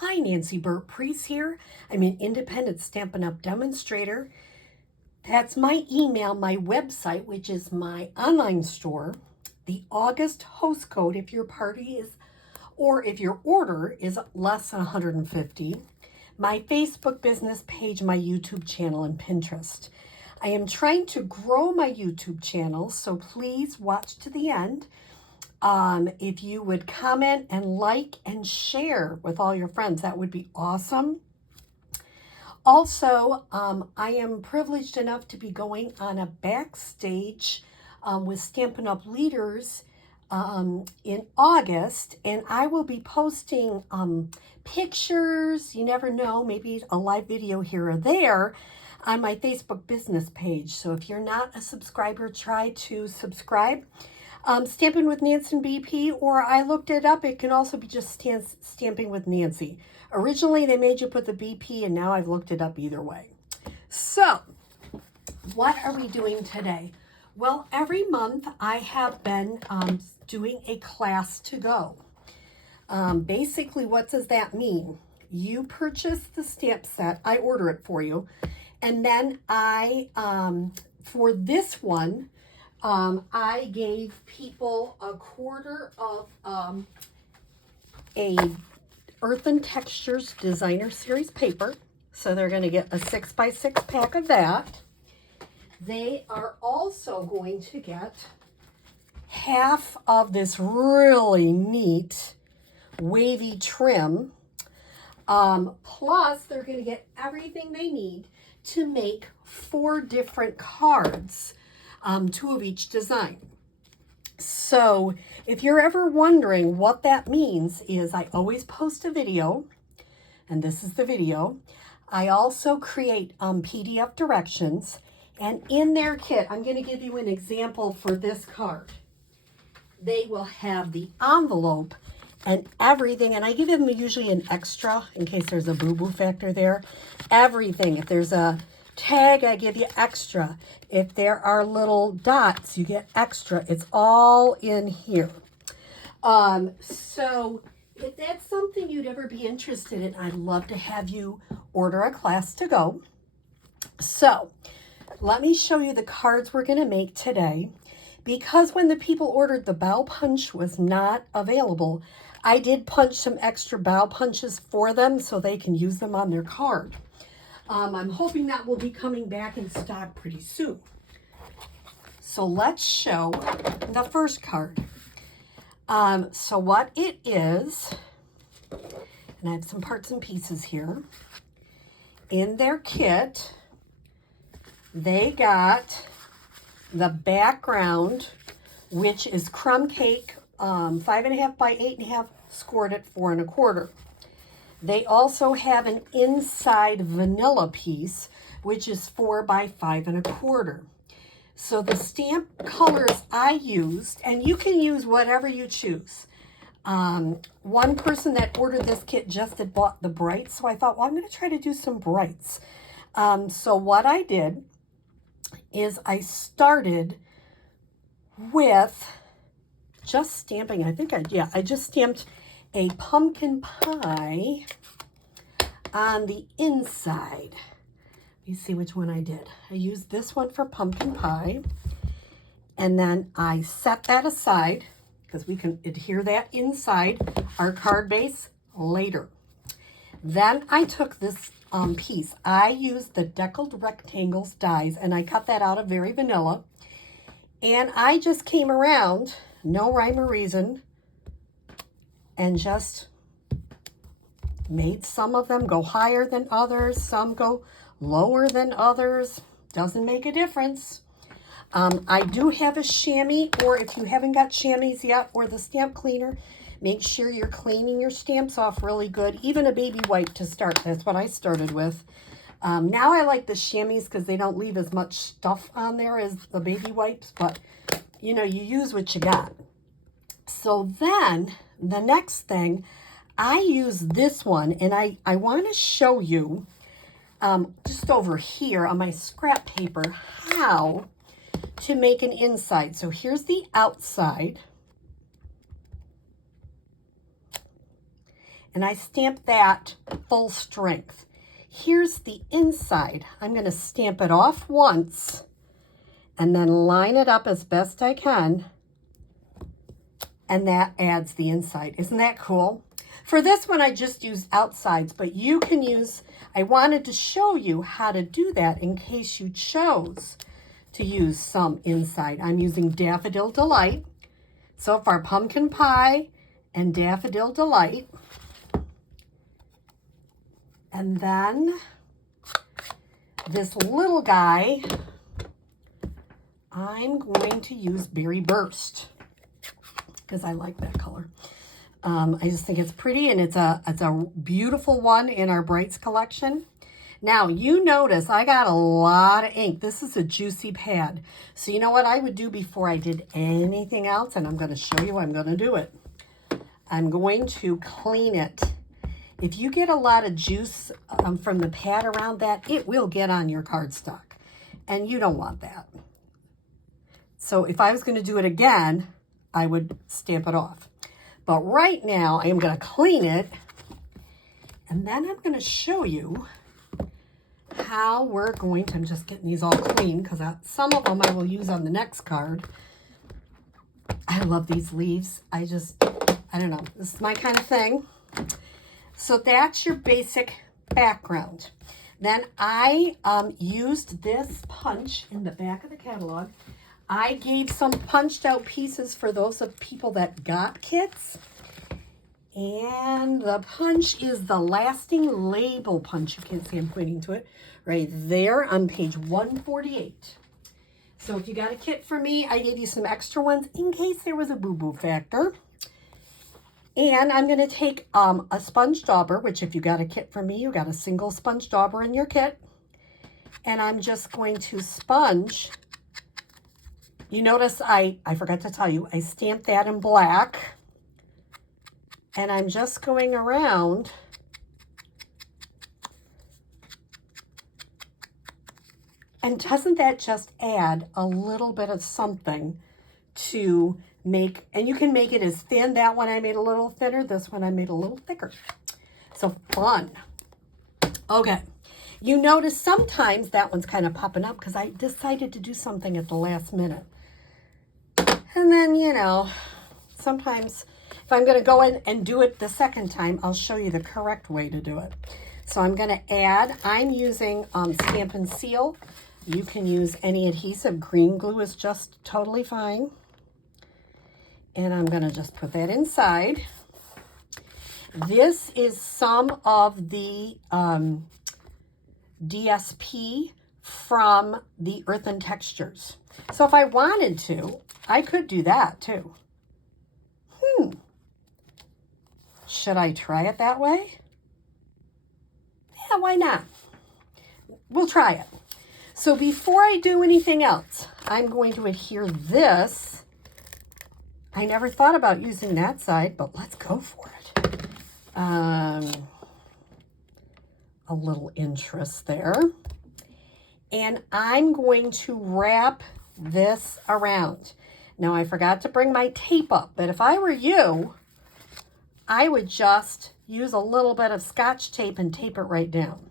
Hi, Nancy Burt-Preece here. I'm an independent Stampin' Up! Demonstrator. That's my email, my website, which is my online store. The August host code, if your party is, or if your order is less than 150. My Facebook business page, my YouTube channel, and Pinterest. I am trying to grow my YouTube channel, so please watch to the end. If you would comment and like and share with all your friends, that would be awesome. Also, I am privileged enough to be going on a backstage with Stampin' Up! Leaders in August, and I will be posting pictures, you never know, maybe a live video here or there on my Facebook business page. So if you're not a subscriber, try to subscribe. Stamping with Nancy BP, or I looked it up, it can also be just Stamping with Nancy. Originally, they made you put the BP, and now I've looked it up either way. So, what are we doing today? Well, every month I have been doing a class to go. Basically, what does that mean? You purchase the stamp set, I order it for you, and then for this one, I gave people a quarter of a Earth and Textures Designer Series paper. So they're going to get a 6x6 pack of that. They are also going to get half of this really neat wavy trim. Plus, they're going to get everything they need to make 4 different cards. 2 of each design. So if you're ever wondering what that means, is I always post a video, and this is the video. I also create PDF directions, and in their kit, I'm going to give you an example for this card. They will have the envelope and everything, and I give them usually an extra in case there's a boo-boo factor there. Everything. If there's a tag, I give you extra. If there are little dots, you get extra. It's all in here. So if that's something you'd ever be interested in, I'd love to have you order a class to go. So let me show you the cards we're going to make today. Because when the people ordered, the bow punch was not available, I did punch some extra bow punches for them so they can use them on their card. I'm hoping that will be coming back in stock pretty soon. So let's show the first card. So what it is, and I have some parts and pieces here. In their kit, they got the background, which is crumb cake, 5.5 by 8.5, scored at 4 1/4. They also have an inside vanilla piece, which is 4 by 5 1/4. So the stamp colors I used, and you can use whatever you choose. One person that ordered this kit just had bought the brights, so I thought, well, I'm going to try to do some brights. So what I did is I started with just stamping. I just stamped a pumpkin pie on the inside. Let me see which one I did. I used this one for pumpkin pie, and then I set that aside because we can adhere that inside our card base later. Then I took this piece. I used the Deckled Rectangles dies, and I cut that out of Very Vanilla, and I just came around, no rhyme or reason, and just made some of them go higher than others, some go lower than others. Doesn't make a difference. I do have a chamois, or if you haven't got chamois yet, or the stamp cleaner, make sure you're cleaning your stamps off really good. Even a baby wipe to start. That's what I started with. Now I like the chamois because they don't leave as much stuff on there as the baby wipes, but you know, you use what you got. So then the next thing, I use this one, and I want to show you just over here on my scrap paper how to make an inside. So here's the outside, and I stamp that full strength. Here's the inside. I'm going to stamp it off once and then line it up as best I can. And that adds the inside. Isn't that cool? For this one, I just used outsides, but you can use, I wanted to show you how to do that in case you chose to use some inside. I'm using Daffodil Delight. So far, Pumpkin Pie and Daffodil Delight. And then this little guy, I'm going to use Berry Burst because I like that color. I just think it's pretty, and it's a beautiful one in our Brights collection. Now, you notice I got a lot of ink. This is a juicy pad. So you know what I would do before I did anything else, and I'm going to show you how I'm going to do it. I'm going to clean it. If you get a lot of juice from the pad around that, it will get on your cardstock, and you don't want that. So if I was going to do it again, I would stamp it off. But right now, I am going to clean it, and then I'm going to show you how we're going to, I'm just getting these all clean because some of them I will use on the next card. I love these leaves. I don't know. This is my kind of thing. So that's your basic background. Then I used this punch in the back of the catalog. I gave some punched out pieces for those of people that got kits. And the punch is the lasting label punch. You can't see I'm pointing to it right there on page 148. So if you got a kit for me, I gave you some extra ones in case there was a boo-boo factor. And I'm going to take a sponge dauber, which if you got a kit from me, you got a single sponge dauber in your kit. And I'm just going to sponge. You notice I forgot to tell you, I stamped that in black. And I'm just going around and doesn't that just add a little bit of something to make, and you can make it as thin. That one I made a little thinner, this one I made a little thicker. So fun. Okay. You notice sometimes that one's kind of popping up because I decided to do something at the last minute. And then, you know, sometimes if I'm going to go in and do it the second time, I'll show you the correct way to do it. So I'm going to add, I'm using Stampin' Seal. You can use any adhesive. Green glue is just totally fine. And I'm going to just put that inside. This is some of the DSP from the Earth and Textures. So if I wanted to, I could do that too. Should I try it that way? Yeah, why not? We'll try it. So before I do anything else, I'm going to adhere this. I never thought about using that side, but let's go for it. A little interest there. And I'm going to wrap this around. Now, I forgot to bring my tape up, but if I were you, I would just use a little bit of Scotch tape and tape it right down.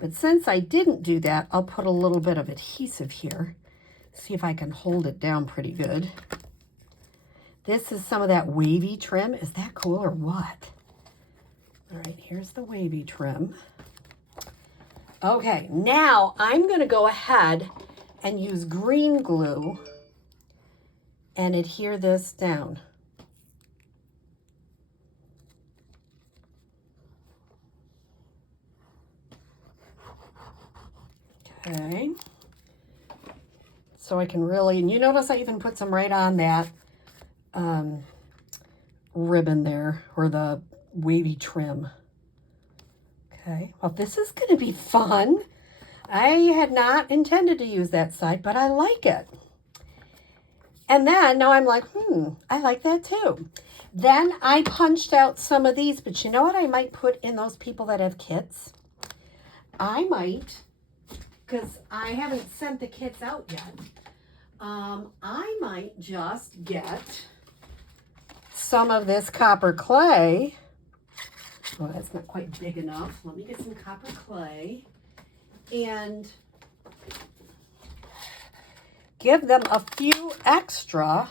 But since I didn't do that, I'll put a little bit of adhesive here. See if I can hold it down pretty good. This is some of that wavy trim. Is that cool or what? All right, here's the wavy trim. Okay, now I'm going to go ahead and use green glue and adhere this down. Okay. So I can really, and you notice I even put some right on that ribbon there, or the wavy trim. Okay, well, this is going to be fun. I had not intended to use that side, but I like it. And then now I'm like, I like that too. Then I punched out some of these, but you know what I might put in those people that have kits? I might, because I haven't sent the kits out yet, I might just get some of this copper clay Oh, that's not quite big enough. Let me get some copper clay and give them a few extra.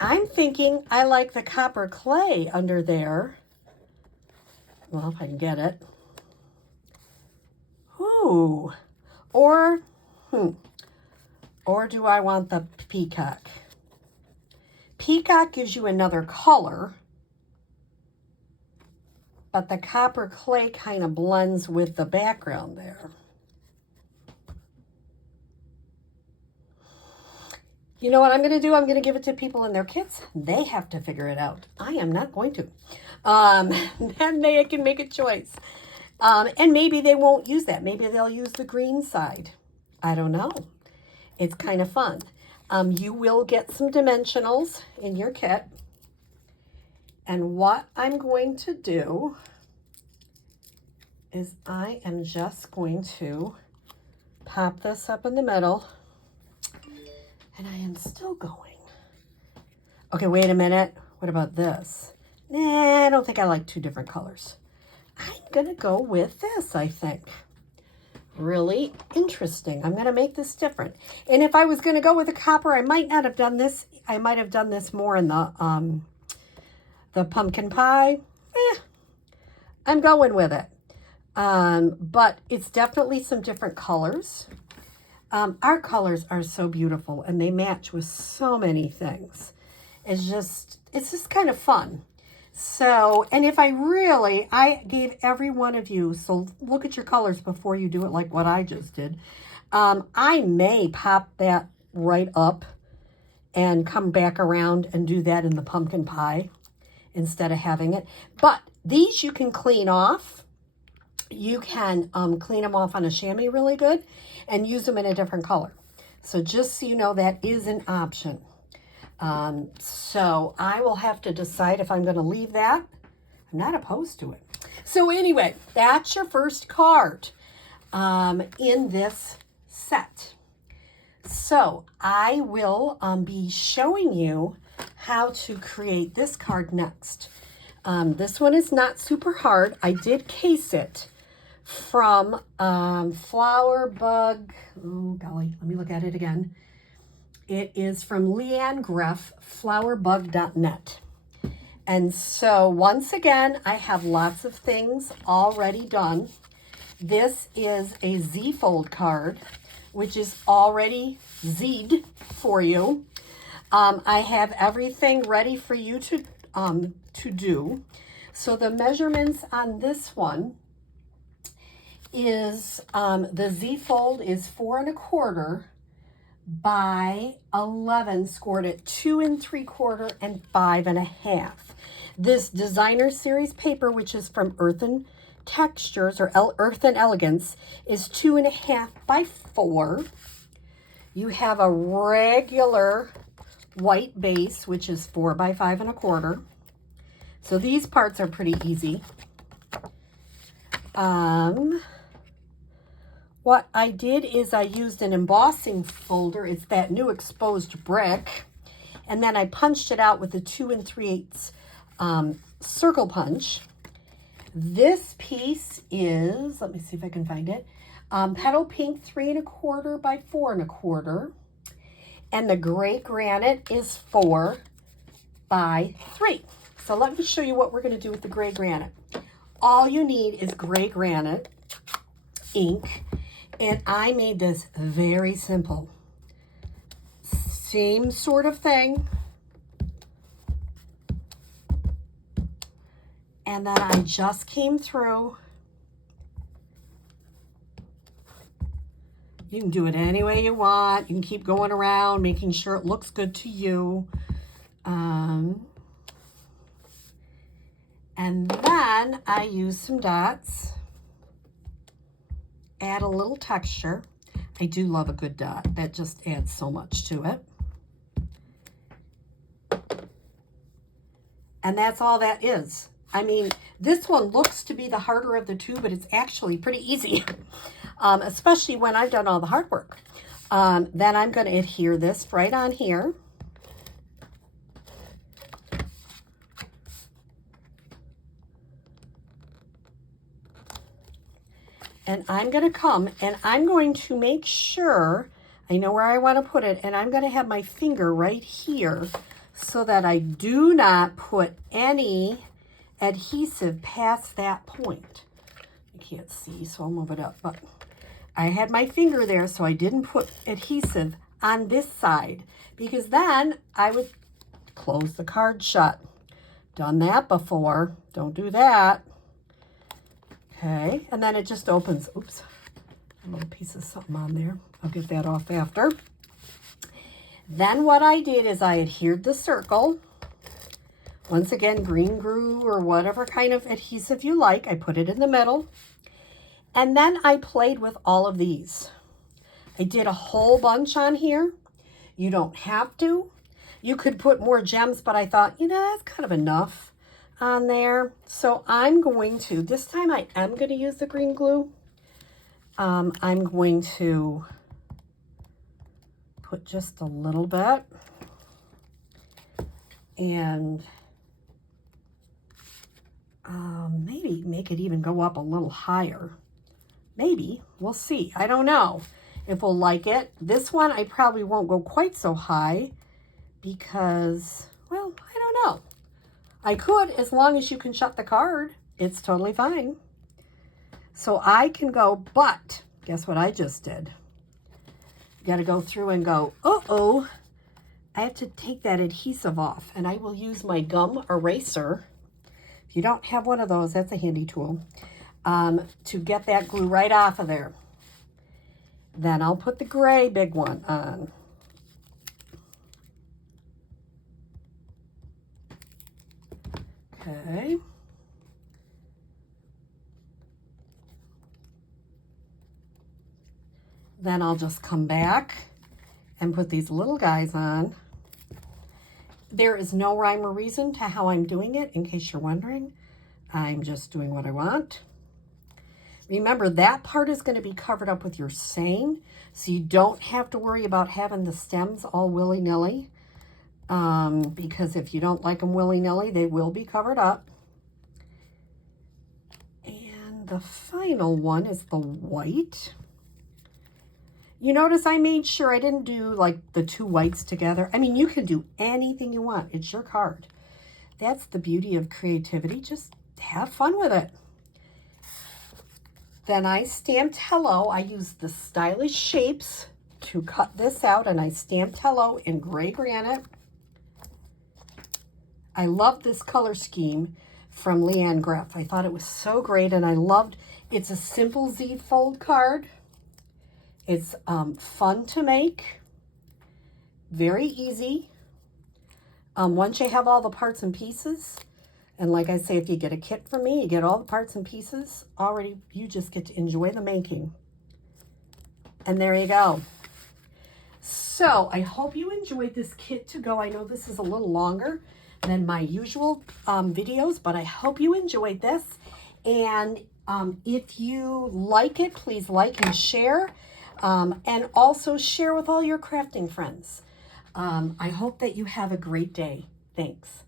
I'm thinking I like the copper clay under there. Well, if I can get it. Ooh. Or do I want the peacock? Peacock gives you another color, but the copper clay kind of blends with the background there. You know what I'm going to do? I'm going to give it to people and their kits. They have to figure it out. I am not going to. Then they can make a choice. And maybe they won't use that. Maybe they'll use the green side. I don't know. It's kind of fun. You will get some dimensionals in your kit. And what I'm going to do is I am just going to pop this up in the middle. And I am still going. Okay, wait a minute. What about this? Nah, I don't think I like two different colors. I'm going to go with this, I think. Really interesting. I'm going to make this different. And if I was going to go with the copper, I might not have done this. I might have done this more in the pumpkin pie. I'm going with it. But it's definitely some different colors. Our colors are so beautiful and they match with so many things. It's just kind of fun. So, and if I gave every one of you, so look at your colors before you do it like what I just did. I may pop that right up and come back around and do that in the pumpkin pie instead of having it. But these you can clean off. You can clean them off on a chamois really good and use them in a different color. So just so you know, that is an option. So I will have to decide if I'm going to leave that. I'm not opposed to it. So anyway, that's your first card in this set. So I will be showing you how to create this card next. This one is not super hard. I did case it from Flower Bug. Oh, golly, let me look at it again. It is from LeeAnn Gregg, flowerbug.net. And so once again, I have lots of things already done. This is a Z-fold card, which is already Z'd for you. I have everything ready for you to do. So the measurements on this one is the Z-fold is 4 1/4 by 11, scored at 2 3/4 and 5 1/2. This designer series paper, which is from Earthen Textures or Earthen Elegance, is 2 1/2 by 4. You have a regular white base, which is 4 by 5 1/4. So these parts are pretty easy. What I did is I used an embossing folder. It's that new exposed brick. And then I punched it out with a 2 3/8 circle punch. This piece is, let me see if I can find it, petal pink 3 1/4 by 4 1/4. And the gray granite is 4 by 3. So let me show you what we're going to do with the gray granite. All you need is gray granite ink. And I made this very simple. Same sort of thing. And then I just came through. You can do it any way you want. You can keep going around, making sure it looks good to you. And then I use some dots. Add a little texture. I do love a good dot. That just adds so much to it. And that's all that is. I mean, this one looks to be the harder of the two, but it's actually pretty easy, especially when I've done all the hard work. Then I'm going to adhere this right on here. And I'm going to come and I'm going to make sure I know where I want to put it, and I'm going to have my finger right here so that I do not put any adhesive past that point. You can't see, so I'll move it up, but I had my finger there so I didn't put adhesive on this side, because then I would close the card shut. Done that before. Don't do that. Okay, and then it just opens. Oops, a little piece of something on there. I'll get that off after. Then what I did is I adhered the circle. Once again, green glue or whatever kind of adhesive you like. I put it in the middle. And then I played with all of these. I did a whole bunch on here. You don't have to. You could put more gems, but I thought, you know, that's kind of enough on there. So I'm going to, this time I am going to use the green glue. I'm going to put just a little bit and maybe make it even go up a little higher. Maybe, we'll see. I don't know if we'll like it. This one I probably won't go quite so high because, well, I don't know. I could, as long as you can shut the card. It's totally fine. So I can go, but guess what I just did? You got to go through and go, uh-oh, I have to take that adhesive off, and I will use my gum eraser. If you don't have one of those, that's a handy tool, to get that glue right off of there. Then I'll put the gray big one on. Okay. Then I'll just come back and put these little guys on. There is no rhyme or reason to how I'm doing it, in case you're wondering. I'm just doing what I want. Remember, that part is going to be covered up with your seine, so you don't have to worry about having the stems all willy-nilly, because if you don't like them willy-nilly, they will be covered up. And the final one is the white. You notice I made sure I didn't do like the two whites together. I mean, you can do anything you want. It's your card. That's the beauty of creativity. Just have fun with it. Then I stamped hello. I used the Stylish Shapes to cut this out, and I stamped hello in gray granite. I love this color scheme from LeeAnn Gregg. I thought it was so great, and I loved, it's a simple Z fold card. It's fun to make, very easy. Once you have all the parts and pieces, and like I say, if you get a kit from me, you get all the parts and pieces already. You just get to enjoy the making. And there you go. So I hope you enjoyed this kit to go. I know this is a little longer than my usual videos, but I hope you enjoyed this. And if you like it, please like and share. And also share with all your crafting friends. I hope that you have a great day. Thanks.